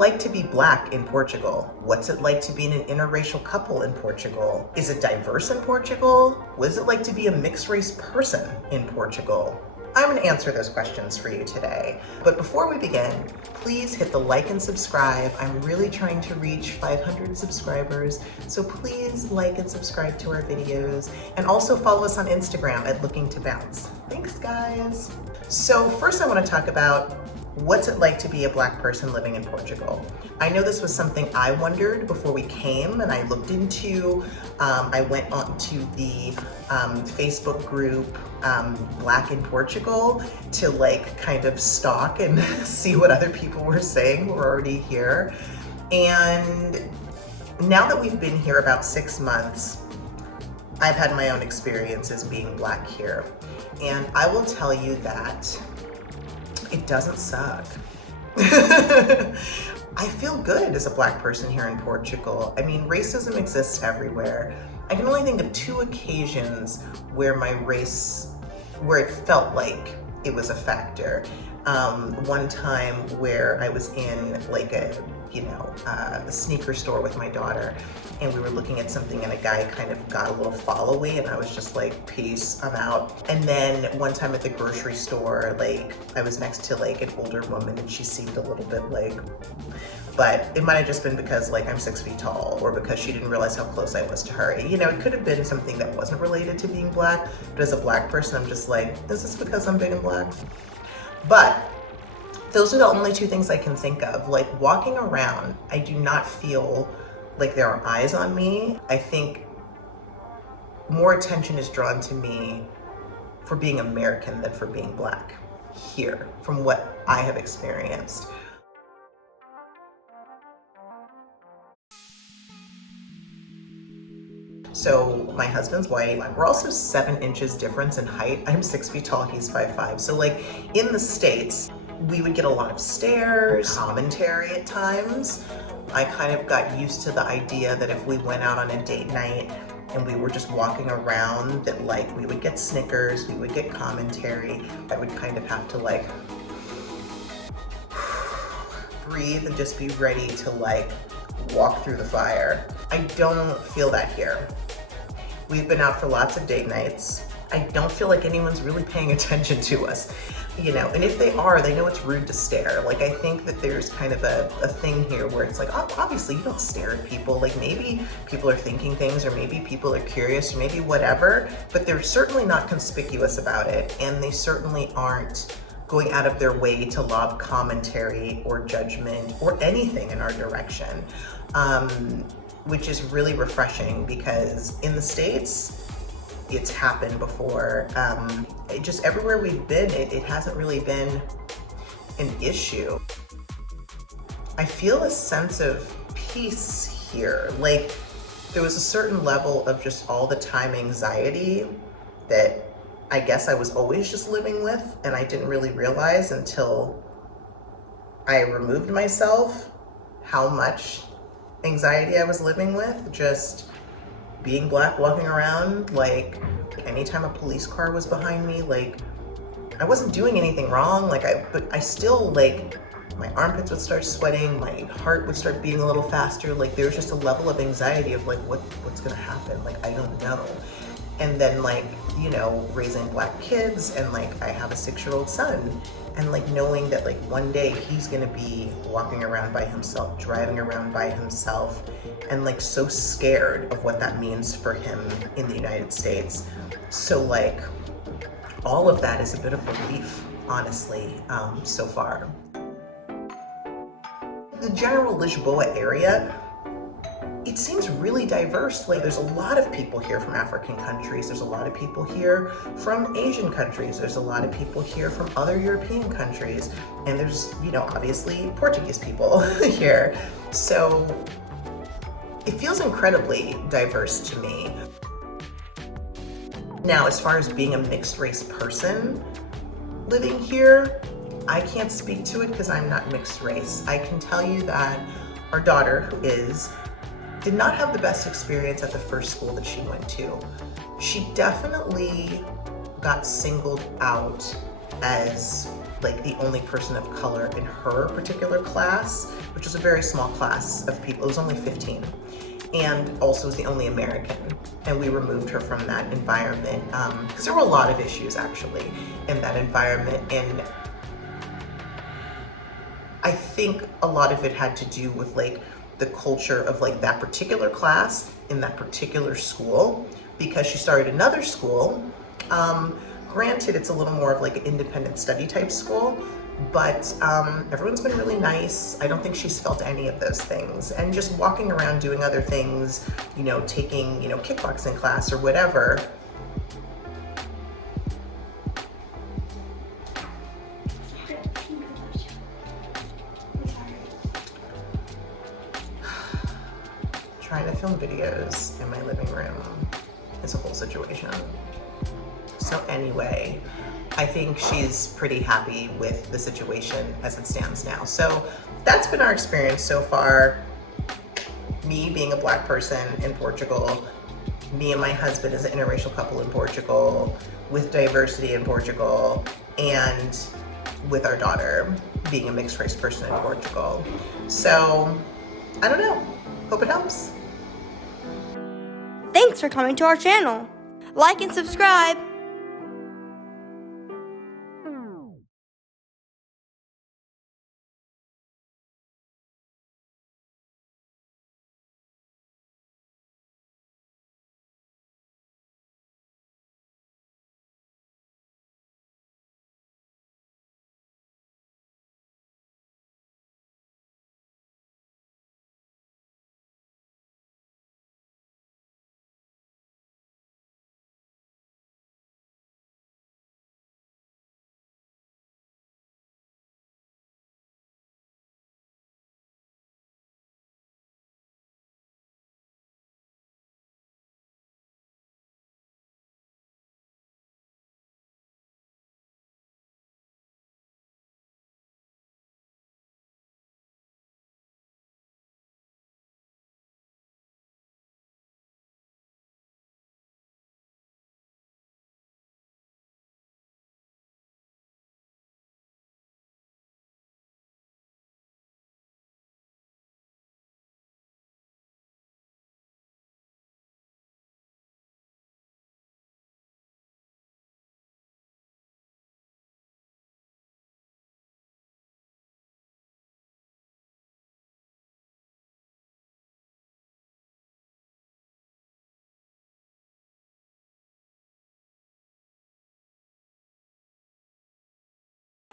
like to be Black in Portugal? What's it like to be in an interracial couple in Portugal? Is it diverse in Portugal? What is it like to be a mixed race person in Portugal? I'm going to answer those questions for you today. But before we begin, please hit the like and subscribe. I'm really trying to reach 500 subscribers, so please like and subscribe to our videos, and also follow us on Instagram at lookingtobounce. Thanks, guys. So first I want to talk about what's it like to be a Black person living in Portugal. I know this was something I wondered before we came, and I looked into, I went on to the Facebook group Black in Portugal to like kind of stalk and see what other people were saying who were already here. And now that we've been here about 6 months, I've had my own experiences being Black here. And I will tell you that it doesn't suck. I feel good as a Black person here in Portugal. I mean, racism exists everywhere. I can only think of 2 occasions where my race, where it felt like it was a factor. One time where I was in like a sneaker store with my daughter, and we were looking at something and a guy kind of got a little follow-y, and I was just like, peace, I'm out. And then one time at the grocery store, like I was next to like an older woman and she seemed a little bit like, but it might have just been because like I'm 6 feet tall, or because she didn't realize how close I was to her. You know, it could have been something that wasn't related to being Black, but as a Black person, I'm just like, is this because I'm big and Black? But those are the only 2 things I can think of. Like walking around, I do not feel like there are eyes on me. I think more attention is drawn to me for being American than for being Black here, from what I have experienced. So my husband's white. We're also 7 inches difference in height. I'm 6 feet tall, he's 5'5". So like in the States, we would get a lot of stares, commentary at times. I kind of got used to the idea that if we went out on a date night and we were just walking around, that like we would get snickers, we would get commentary. I would kind of have to like breathe and just be ready to like walk through the fire. I don't feel that here. We've been out for lots of date nights. I don't feel like anyone's really paying attention to us, you know, and if they are, they know it's rude to stare. Like, I think that there's kind of a thing here where it's like, oh, obviously you don't stare at people. Like maybe people are thinking things, or maybe people are curious, or maybe whatever, but they're certainly not conspicuous about it. And they certainly aren't going out of their way to lob commentary or judgment or anything in our direction, which is really refreshing, because in the States, it's happened before. Just everywhere we've been, it hasn't really been an issue. I feel a sense of peace here. Like there was a certain level of just all the time anxiety that I guess I was always just living with, and I didn't really realize until I removed myself how much anxiety I was living with, just being Black, walking around. Like anytime a police car was behind me, like I wasn't doing anything wrong, but I still, like, my armpits would start sweating, my heart would start beating a little faster. Like there was just a level of anxiety of like, what's gonna happen? Like, I don't know. And then like, you know, raising Black kids, and like I have a 6-year-old son, and like knowing that like one day he's gonna be walking around by himself, driving around by himself, and like so scared of what that means for him in the United States. So like all of that is a bit of relief, honestly, so far. The general Lisboa area, it seems really diverse. Like there's a lot of people here from African countries. There's a lot of people here from Asian countries. There's a lot of people here from other European countries. And there's, you know, obviously Portuguese people here. So it feels incredibly diverse to me. Now, as far as being a mixed race person living here, I can't speak to it because I'm not mixed race. I can tell you that our daughter, who did not have the best experience at the first school that she went to. She definitely got singled out as like the only person of color in her particular class, which was a very small class of people. It was only 15, and also was the only American. And we removed her from that environment because there were a lot of issues actually in that environment. And I think a lot of it had to do with like the culture of like that particular class in that particular school, because she started another school. Granted, it's a little more of like an independent study type school, but everyone's been really nice. I don't think she's felt any of those things. And just walking around doing other things, you know, taking, you know, kickboxing class or whatever. Trying to film videos in my living room is a whole situation. So anyway, I think she's pretty happy with the situation as it stands now. So that's been our experience so far. Me being a Black person in Portugal, me and my husband as an interracial couple in Portugal, with diversity in Portugal, and with our daughter being a mixed race person in Portugal. So I don't know, hope it helps. Thanks for coming to our channel. Like and subscribe.